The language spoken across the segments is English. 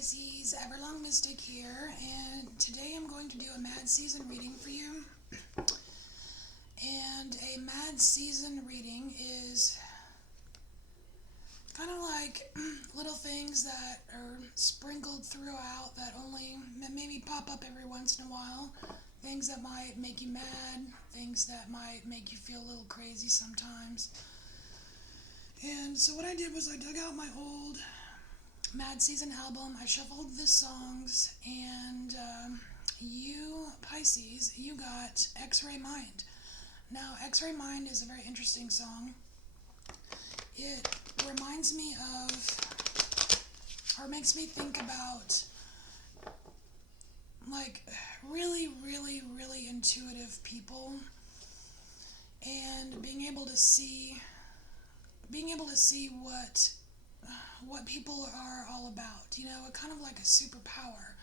Pisces, Everlong Mystic here, and today I'm going to do a Mad Season reading for you. And a Mad Season reading is kind of like little things that are sprinkled throughout that only maybe pop up every once in a while. Things that might make you mad, things that might make you feel a little crazy sometimes. And so what I did was I dug out my old Mad Season album, I shuffled the songs, and you, Pisces, you got X-Ray Mind. Now, X-Ray Mind is a very interesting song. It reminds me of, or makes me think about, like, really, really, really intuitive people, and being able to see what people are all about, kind of like a superpower.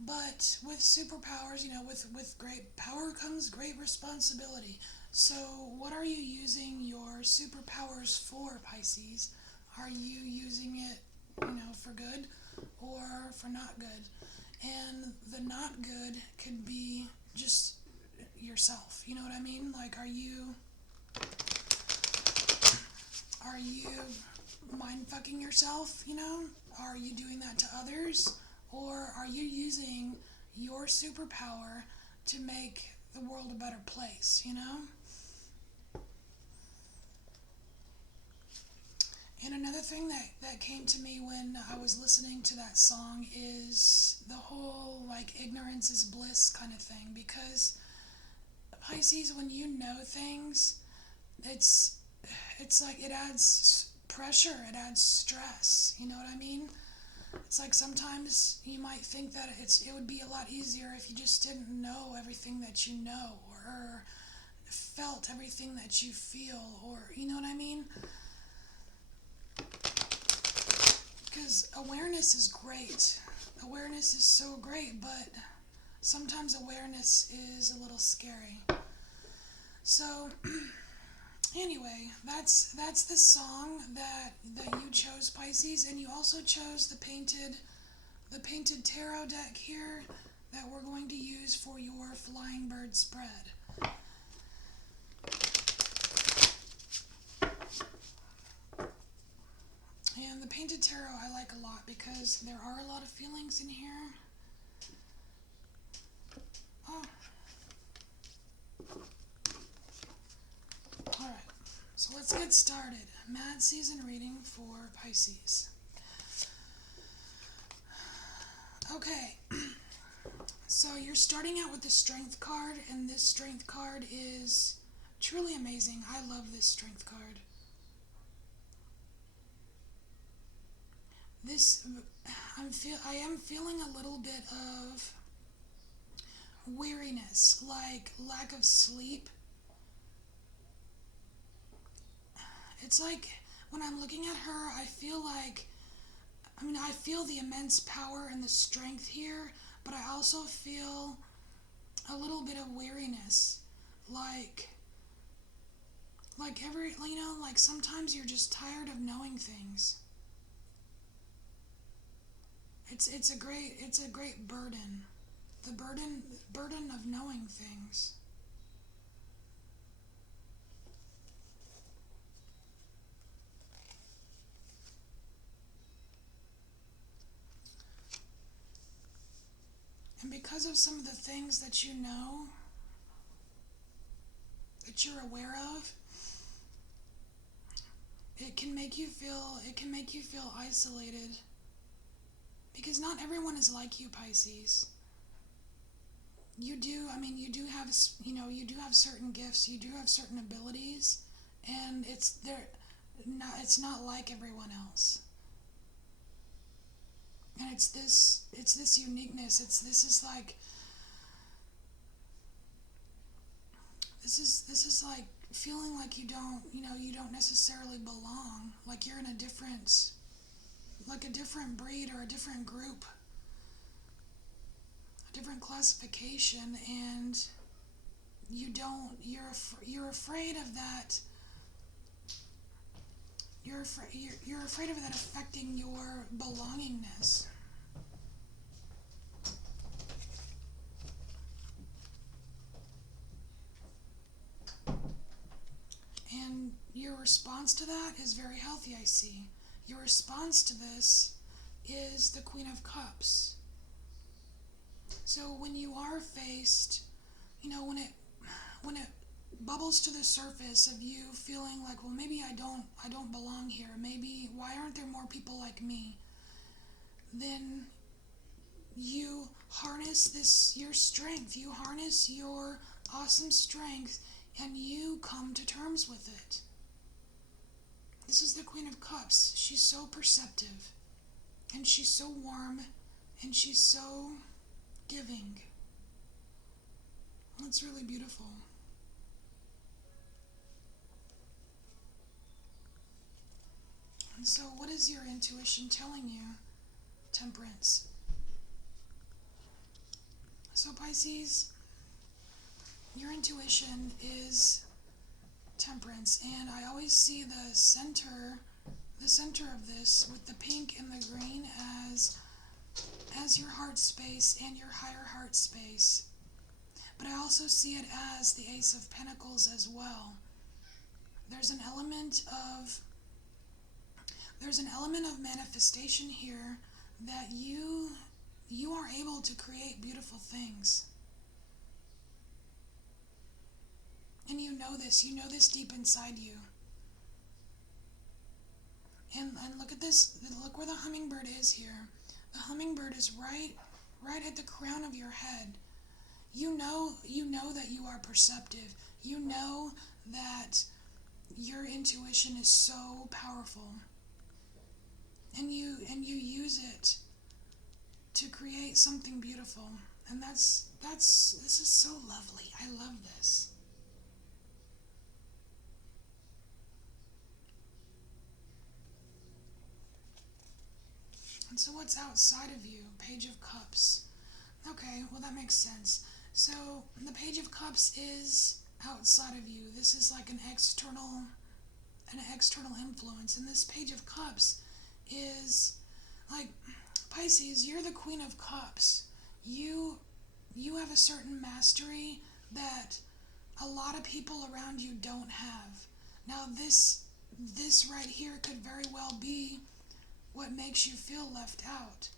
But with superpowers, with great power comes great responsibility. So what are you using your superpowers for, Pisces? Are you using it, for good or for not good? And the not good could be just yourself, you know what I mean? Like, are you mind fucking yourself, Are you doing that to others? Or are you using your superpower to make the world a better place, And another thing that came to me when I was listening to that song is the whole, like, ignorance is bliss kind of thing. Because, Pisces, when you know things, it's like it adds pressure, it adds stress, you know what I mean? It's like sometimes you might think that it would be a lot easier if you just didn't know everything that you know, or felt everything that you feel, or you know what I mean? Because awareness is great. Awareness is so great, but sometimes awareness is a little scary. So anyway, that's the song that you chose, Pisces, and you also chose the painted tarot deck here that we're going to use for your flying bird spread. And the painted tarot I like a lot because there are a lot of feelings in here. Oh. Alright, so let's get started. Mad Season reading for Pisces. Okay, so you're starting out with the Strength card, and this Strength card is truly amazing. I love this Strength card. I am feeling a little bit of weariness, like lack of sleep. It's like when I'm looking at her, I feel the immense power and the strength here, but I also feel a little bit of weariness. Like sometimes you're just tired of knowing things. It's a great burden. The burden of knowing things. And because of some of the things that you know, that you're aware of, it can make you feel isolated. Because not everyone is like you, Pisces. You do have certain gifts, you do have certain abilities, and it's not like everyone else. And it's this uniqueness. This is like feeling like you don't necessarily belong, like you're in a different breed or a different group, a different classification, and you're afraid of that. You're afraid of that affecting your belongingness. response to that is very healthy, I see. Your response to this is the Queen of Cups. So when you are faced, when it bubbles to the surface of you feeling like, well, maybe I don't belong here. Maybe why aren't there more people like me? Then you harness your strength. You harness your awesome strength and you come to terms with it. This is the Queen of Cups. She's so perceptive and she's so warm and she's so giving. That's really beautiful. And so what is your intuition telling you, Temperance? So Pisces, your intuition is Temperance, and I always see the center of this with the pink and the green as your heart space and your higher heart space. But I also see it as the Ace of Pentacles as well. There's an element of manifestation here that you are able to create beautiful things. And you know this deep inside you. And look at this, look where the hummingbird is here. The hummingbird is right at the crown of your head. You know that you are perceptive. You know that your intuition is so powerful. And you use it to create something beautiful. And this is so lovely. I love this. And so what's outside of you? Page of Cups. Okay, well that makes sense. So the Page of Cups is outside of you. This is like an external influence. And this Page of Cups is like, Pisces, you're the Queen of Cups. You have a certain mastery that a lot of people around you don't have. Now this right here could very well be what makes you feel left out.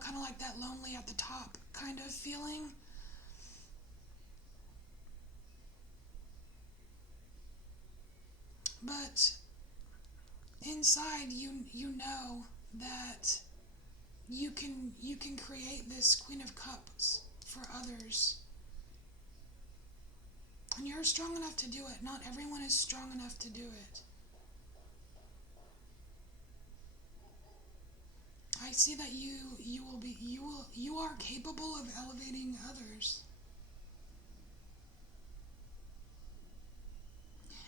Kind of like that lonely at the top kind of feeling. But inside you know that you can create this Queen of Cups for others. And you're strong enough to do it. Not everyone is strong enough to do it. I see that you are capable of elevating others.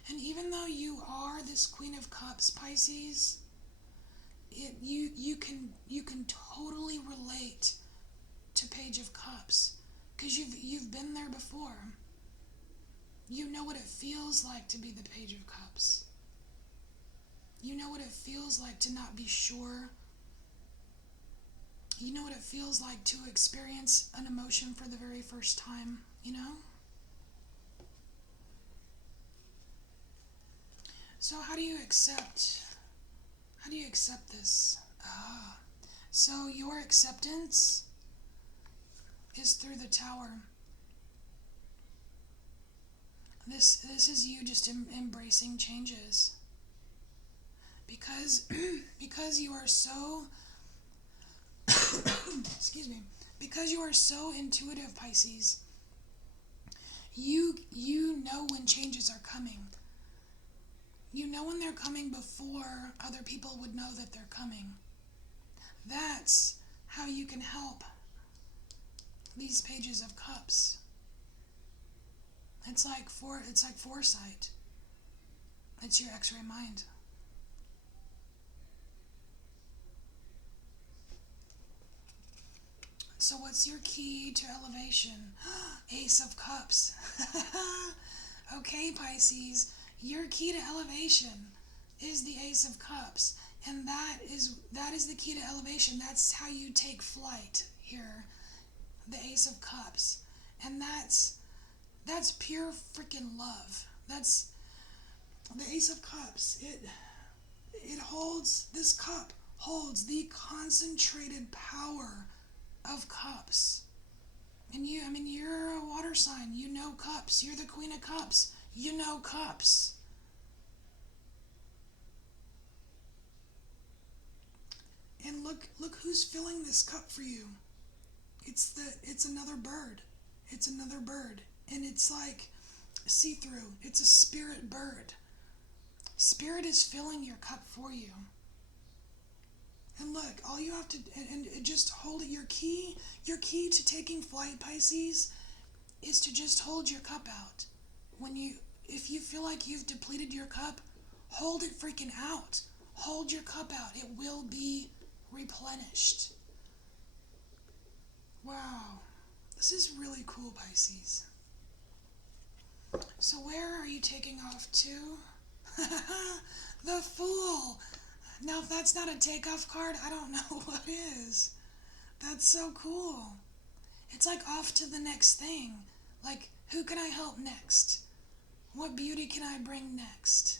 And even though you are this Queen of Cups, Pisces, you can totally relate to Page of Cups because you've been there before. You know what it feels like to be the Page of Cups. You know what it feels like to not be sure. You know what it feels like to experience an emotion for the very first time, So how do you accept this? So your acceptance is through the Tower. This is you just embracing changes. Because you are so excuse me, because you are so intuitive, Pisces, you know when changes are coming. You know when they're coming before other people would know that they're coming. That's how you can help these Pages of Cups. It's like foresight. It's your X-ray mind. So what's your key to elevation? Ace of Cups. Okay, Pisces, your key to elevation is the Ace of Cups. And that is the key to elevation. That's how you take flight here. The Ace of Cups. And that's pure freaking love. That's The Ace of Cups, it holds, this cup holds the concentrated power of cups. And you, I mean, you're a water sign. You know cups. You're the Queen of Cups. You know cups. And look who's filling this cup for you. It's another bird. It's another bird. And it's like see-through. It's a spirit bird. Spirit is filling your cup for you. And look, all you have to, and just hold it. Your key to taking flight, Pisces, is to just hold your cup out. If you feel like you've depleted your cup, hold it freaking out. Hold your cup out. It will be replenished. Wow. This is really cool, Pisces. So where are you taking off to? The Fool. Now, if that's not a takeoff card, I don't know what is. That's so cool. It's like off to the next thing. Like, who can I help next? What beauty can I bring next?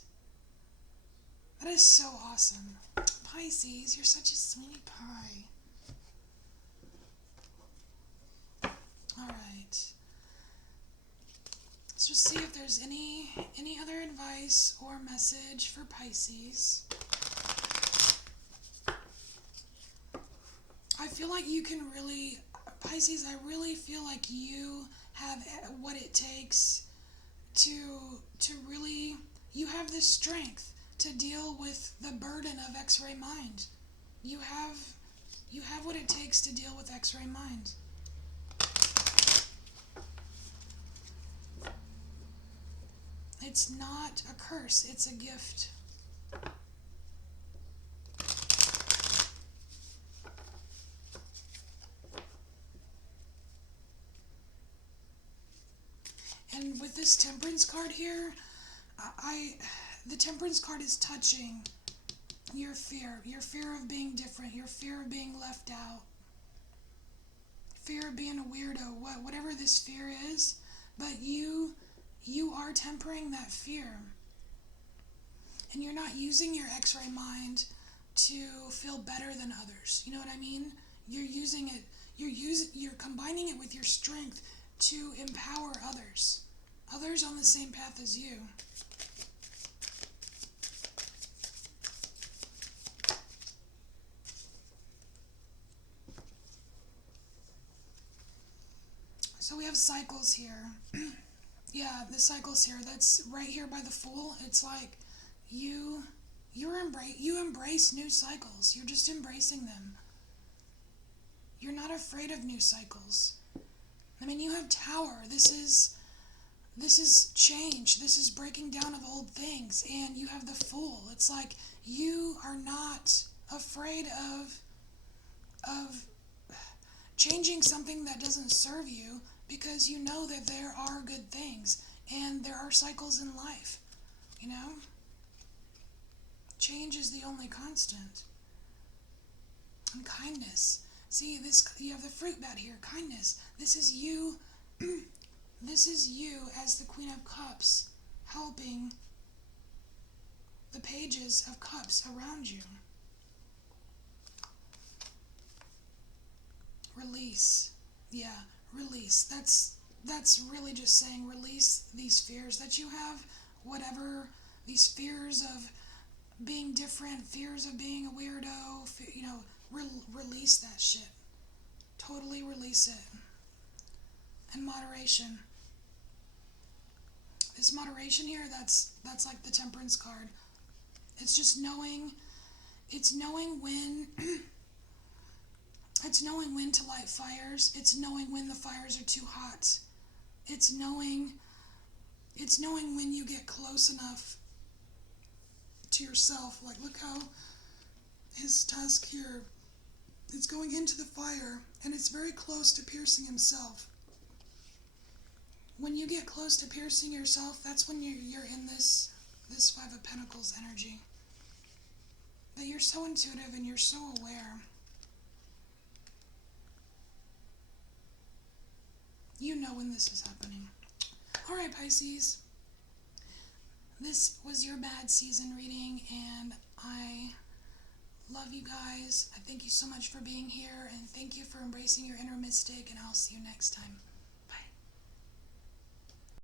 That is so awesome. Pisces, you're such a sweetie pie. All right. Let's just see if there's any other advice or message for Pisces. I feel like you can really, Pisces, I really feel like you have what it takes to really, you have this strength to deal with the burden of X-ray mind. You have what it takes to deal with X-ray mind. It's not a curse, it's a gift. And with this Temperance card here, the Temperance card is touching your fear of being different, your fear of being left out, fear of being a weirdo, whatever this fear is, but you are tempering that fear. And you're not using your X-ray mind to feel better than others. You know what I mean? You're using it, you're combining it with your strength to empower others on the same path as you. So we have cycles here. Yeah, the cycles here. That's right here by the Fool. It's like you embrace new cycles. You're just embracing them. You're not afraid of new cycles. I mean, you have Tower. This is change. This is breaking down of old things. And you have the Fool. It's like you are not afraid of changing something that doesn't serve you, because you know that there are good things and there are cycles in life. You know? Change is the only constant. And kindness. See, you have the fruit bat here. Kindness. This is you. This is you as the Queen of Cups, helping the pages of cups around you. Release. Yeah, release. That's really just saying release these fears that you have, whatever, these fears of being different, fears of being a weirdo, release that shit. Totally release it. And moderation. This moderation here, that's like the Temperance card. It's just knowing when it's knowing when to light fires. It's knowing when the fires are too hot. It's knowing when you get close enough to yourself. Like, look how his tusk here, it's going into the fire, and it's very close to piercing himself. When you get close to piercing yourself, that's when you're in this Five of Pentacles energy. That you're so intuitive and you're so aware. You know when this is happening. All right, Pisces. this was your Mad Season reading, and I love you guys. I thank you so much for being here, and thank you for embracing your inner mystic, and I'll see you next time.